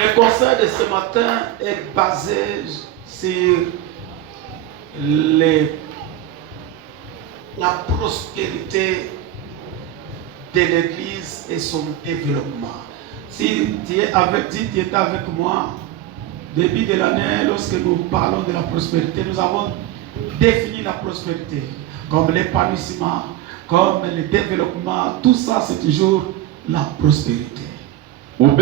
Le conseil de ce matin est basé sur la prospérité de l'Église et son développement. Si tu étais avec moi, début de l'année, lorsque nous parlons de la prospérité, nous avons défini la prospérité comme l'épanouissement, comme le développement. Tout ça, c'est toujours la prospérité. Il faut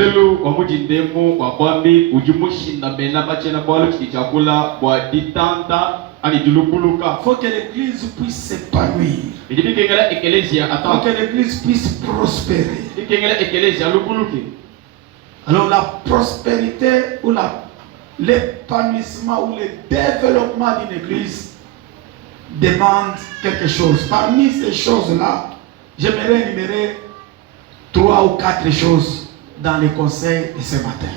que l'Église puisse s'épanouir. Il faut que l'Église puisse prospérer. Alors la prospérité ou l'épanouissement ou le développement d'une Église demande quelque chose. Parmi ces choses-là, j'aimerais énumérer 3 ou 4 choses dans les conseils de ce matin.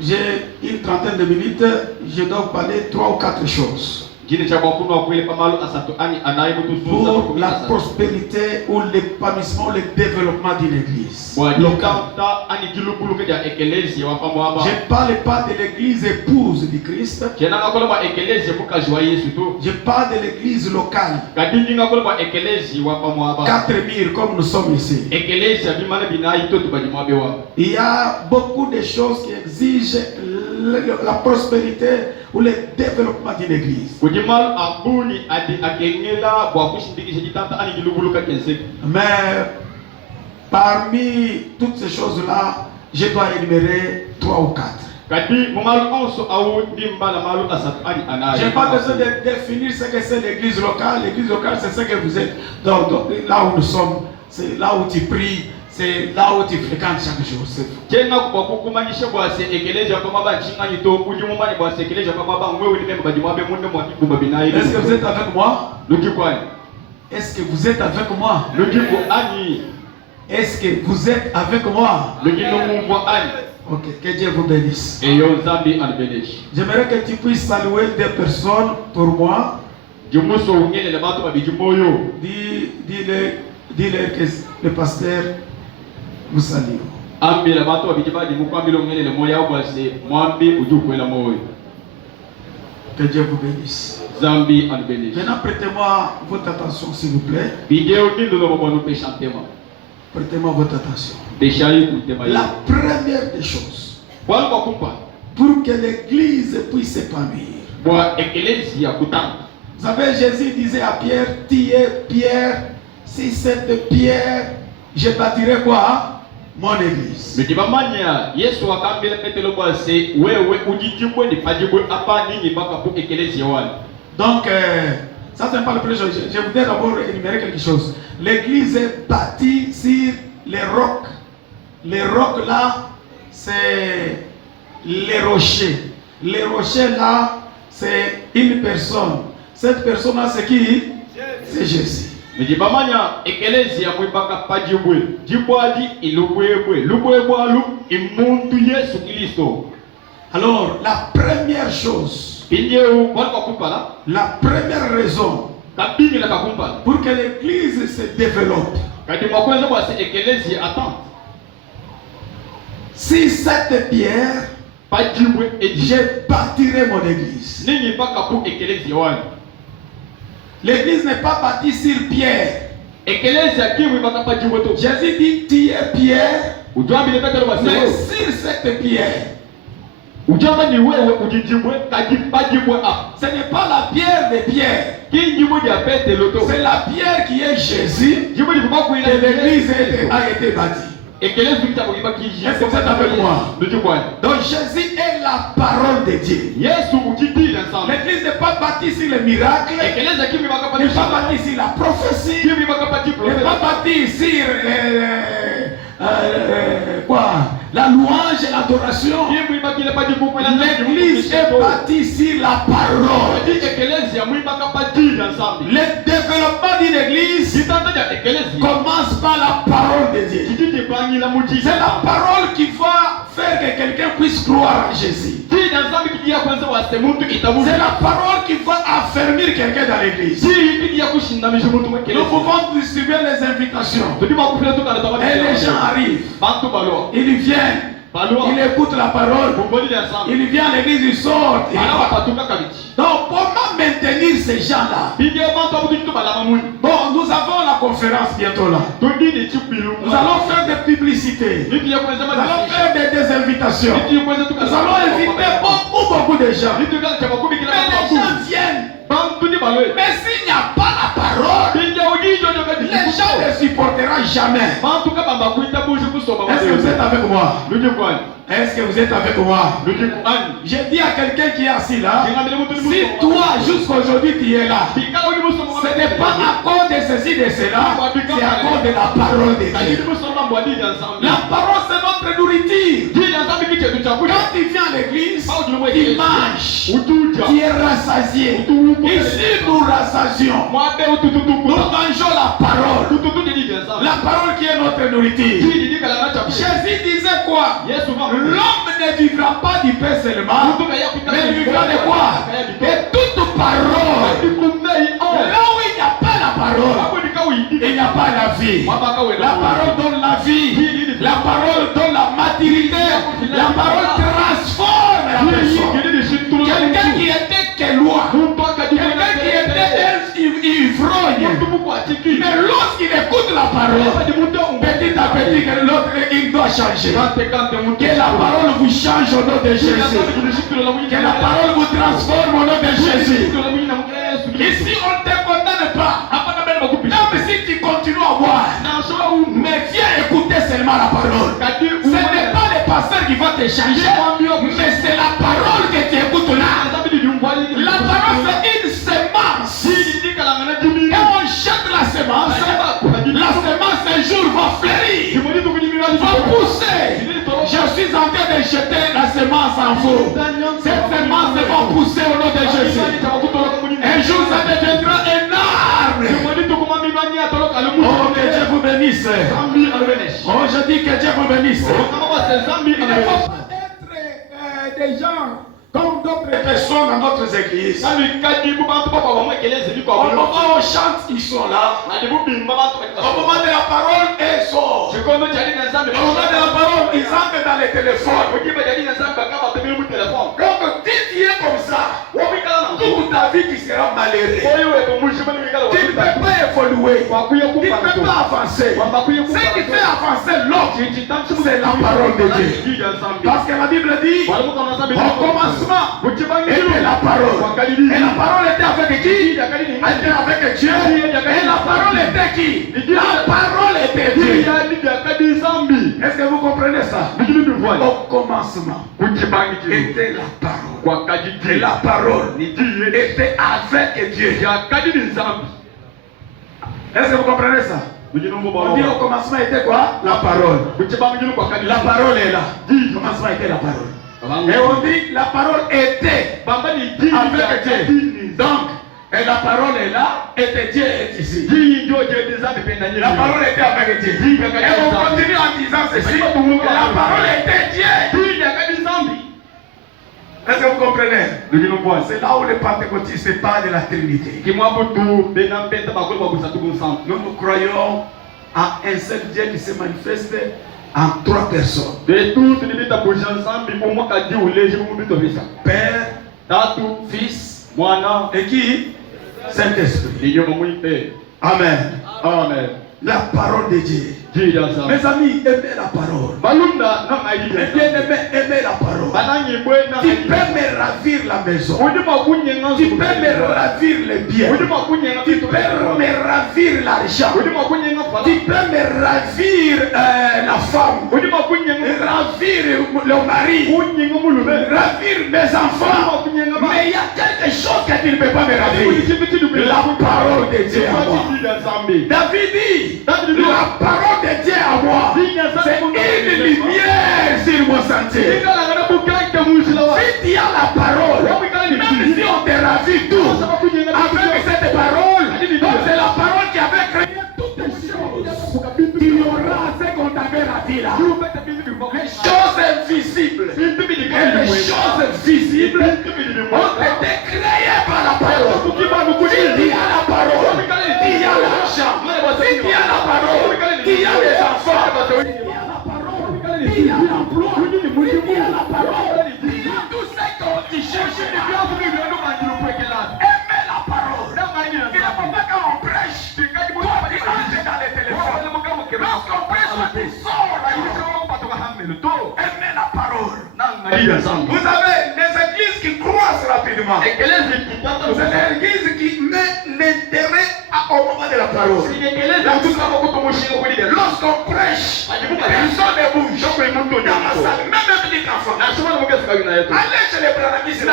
J'ai une trentaine de minutes, je dois parler 3 ou 4 choses. Pour la prospérité ou l'épanouissement ou le développement d'une église. Je ne parle pas de l'église épouse du Christ. Je parle de l'église locale. 4 murs comme nous sommes ici. Il y a beaucoup de choses qui exigent la prospérité ou le développement d'une église. Mais parmi toutes ces choses-là, je dois énumérer 3 ou 4. Je n'ai pas besoin de définir ce que c'est l'église locale. L'église locale, c'est ce que vous êtes. Donc, là où nous sommes, c'est là où tu pries. C'est là où tu fréquentes chaque jour. Est-ce que vous êtes avec moi? Est-ce que vous êtes avec moi? Est-ce que vous êtes avec moi? Ok, que Dieu vous bénisse. J'aimerais que tu puisses saluer des personnes pour moi. Dis-leur que le pasteur vous salue. Que Dieu vous bénisse. Maintenant, prêtez-moi votre attention, s'il vous plaît. Prêtez-moi votre attention. La première des choses, pour que l'église puisse s'épanouir. Vous savez, Jésus disait à Pierre, tu es Pierre, si cette pierre, je bâtirai quoi? Mon église. Donc, ça c'est pas le plus. Je voudrais d'abord énumérer quelque chose. L'église est bâtie sur les rocs. Les rocs là, c'est les rochers. Les rochers là, c'est une personne. Cette personne là, c'est qui? C'est Jésus. Alors, la première chose, la première raison pour que l'église se développe, si cette pierre, je bâtirai mon église. L'église n'est pas bâtie sur pierre. Jésus dit, tu es pierre, mais sur cette pierre, ce n'est pas la pierre des pierres. C'est la pierre qui est Jésus que l'église a été bâtie. Est-ce que vous êtes avec moi? Donc Jésus est la parole de Dieu. L'église n'est pas bâtie sur les miracles, n'est pas bâtie sur la prophétie, n'est pas bâtie sur la louange et l'adoration. L'église est bâtie sur la parole. Le développement d'une église commence par la parole de Dieu. C'est la parole qui va faire que quelqu'un puisse croire en Jésus. C'est la parole qui va affermir quelqu'un dans l'église. Nous pouvons distribuer les invitations. Et les gens arrivent. Ils viennent. Il écoute la parole. Il vient à l'église, il sort. Donc, comment maintenir ces gens-là? Bon, nous avons la conférence bientôt là. Nous allons faire des publicités. Nous allons faire des invitations. Nous allons inviter beaucoup de gens. Mais les gens viennent. Mais s'il n'y a pas la parole, les gens ne supporteront jamais. Est-ce que vous êtes avec moi? Est-ce que vous êtes avec moi? J'ai dit à quelqu'un qui est assis là, si toi jusqu'aujourd'hui tu es là, ce n'est pas à cause de ceci, de cela, c'est à cause de la parole de Dieu. La parole c'est notre nourriture. Quand tu viens à l'église, tu manges, tu es rassasié. Ici nous rassasions. Nous mangeons la parole. La parole qui est notre nourriture. Jésus disait quoi? L'homme ne vivra pas du pain seulement, mais il vivra de quoi? De toute parole. Là où il n'y a pas la parole, il n'y a pas la vie. La parole donne la vie. La parole donne la maturité. La parole transforme la personne. Quelqu'un qui était quelois, quelqu'un qui était ivrogne, mais lorsqu'il écoute la parole, petit à petit, l'autre il doit changer. Que la parole vous change au nom de Jésus. Que la parole vous transforme au nom de Jésus. Ici on ne te condamne pas. Même si tu continues à boire, mais viens écouter seulement la parole. Ce n'est pas le pasteur qui va te changer, mais c'est la parole que tu écoutes là. La parole c'est une semence. Quand on jette la semence un jour va fleurir, va pousser. Je suis en train de jeter la semence en vous. Cette semence va pousser au nom de Jésus. Un jour ça deviendra un arbre. Oh, que Dieu vous bénisse. Oh, je dis que Dieu vous bénisse. Il ne faut pas être des gens comme d'autres personnes dans notre église. Au moment où on chante, ils sont là. Au moment de la parole, ils sortent. Au moment de la parole, ils entrent dans les téléphones. Donc, si tu es comme ça, toute ta vie tu seras malheureux. Tu ne peux pas évoluer. Tu ne peux pas avancer. Ce qui fait avancer l'autre, c'est la parole de Dieu. Parce que la Bible dit, au commencement était la parole. Et la parole était avec qui? Elle était avec Dieu. Et la parole était qui? La parole était Dieu. Est-ce que vous comprenez ça? Au commencement était la parole. Et la parole était avec Dieu. Est-ce que vous comprenez ça? On dit au commencement était quoi? La parole. La parole est là. Au commencement était la parole. Et on dit la parole était avec Dieu. Donc, et la parole est là, et Dieu est ici. La parole était avec Dieu. Et on continue en disant ceci. La parole était Dieu. Est-ce que vous comprenez? C'est là où les pentecôtistes parlent de la Trinité. Nous croyons à un seul Dieu qui se manifeste en trois personnes. Père, Fils et qui? Saint-Esprit. Amen. Amen. La parole de Dieu. Mes amis, aimez la parole. Mes bien-aimés, aimez la parole. Tu peux me ravir la maison. Tu peux me ravir les biens. Tu peux me ravir l'argent. Tu peux me ravir la femme. Ravir le mari. Ravir mes enfants. Mais il y a quelque chose que tu ne peux pas me ravir. La parole de Dieu à moi. David dit, la parole de Dieu à moi, c'est une lumière sur mon sentier. Si tu as la parole, même si on te ravit tout, avec cette parole, donc c'est la parole qui avait créé toutes les choses. Tu auras ce qu'on t'avait ravi là. On était créé par la parole. Il y a la parole. Il y a l'argent. Il y a la parole. Il y a les enfants. Il y a la parole. Il y a l'emploi. Il y a la parole. Il y a tout ce qu'on cherche. Aimez la parole. Il ne faut pas qu'on prêche. Toi, tu entres dans les téléphones. Lorsqu'on prêche, tu sors. Aimez la parole. Vous avez des églises qui croissent rapidement. C'est des églises qui mettent l'intérêt au moment de la parole. Lorsqu'on prêche, personne ne bouge. Dans la salle, même un petit enfant. Allez chez les branagistes.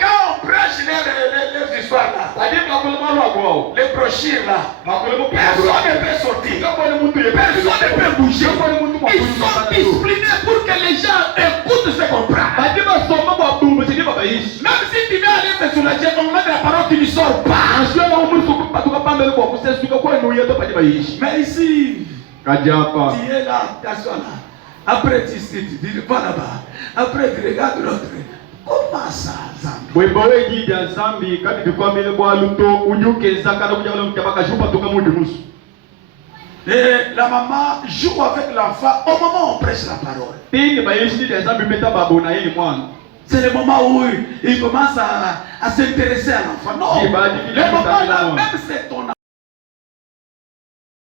Quand on prêche les histoires là, les brochures là, personne ne peut sortir. Personne ne peut bouger. Ils sont disciplinés pour que les gens écoutent ce qu'on prend. Même si tu veux aller te soulager, au moment de la parole, tu ne sors pas. Mais ici, tu es là, t'assois là. Après tu vas là-bas. Après tu regardes l'autre. Comment ça, et la maman joue avec l'enfant au moment où on prêche la parole. C'est le moment où il commence à s'intéresser à l'enfant. Non, le moment là, même c'est ton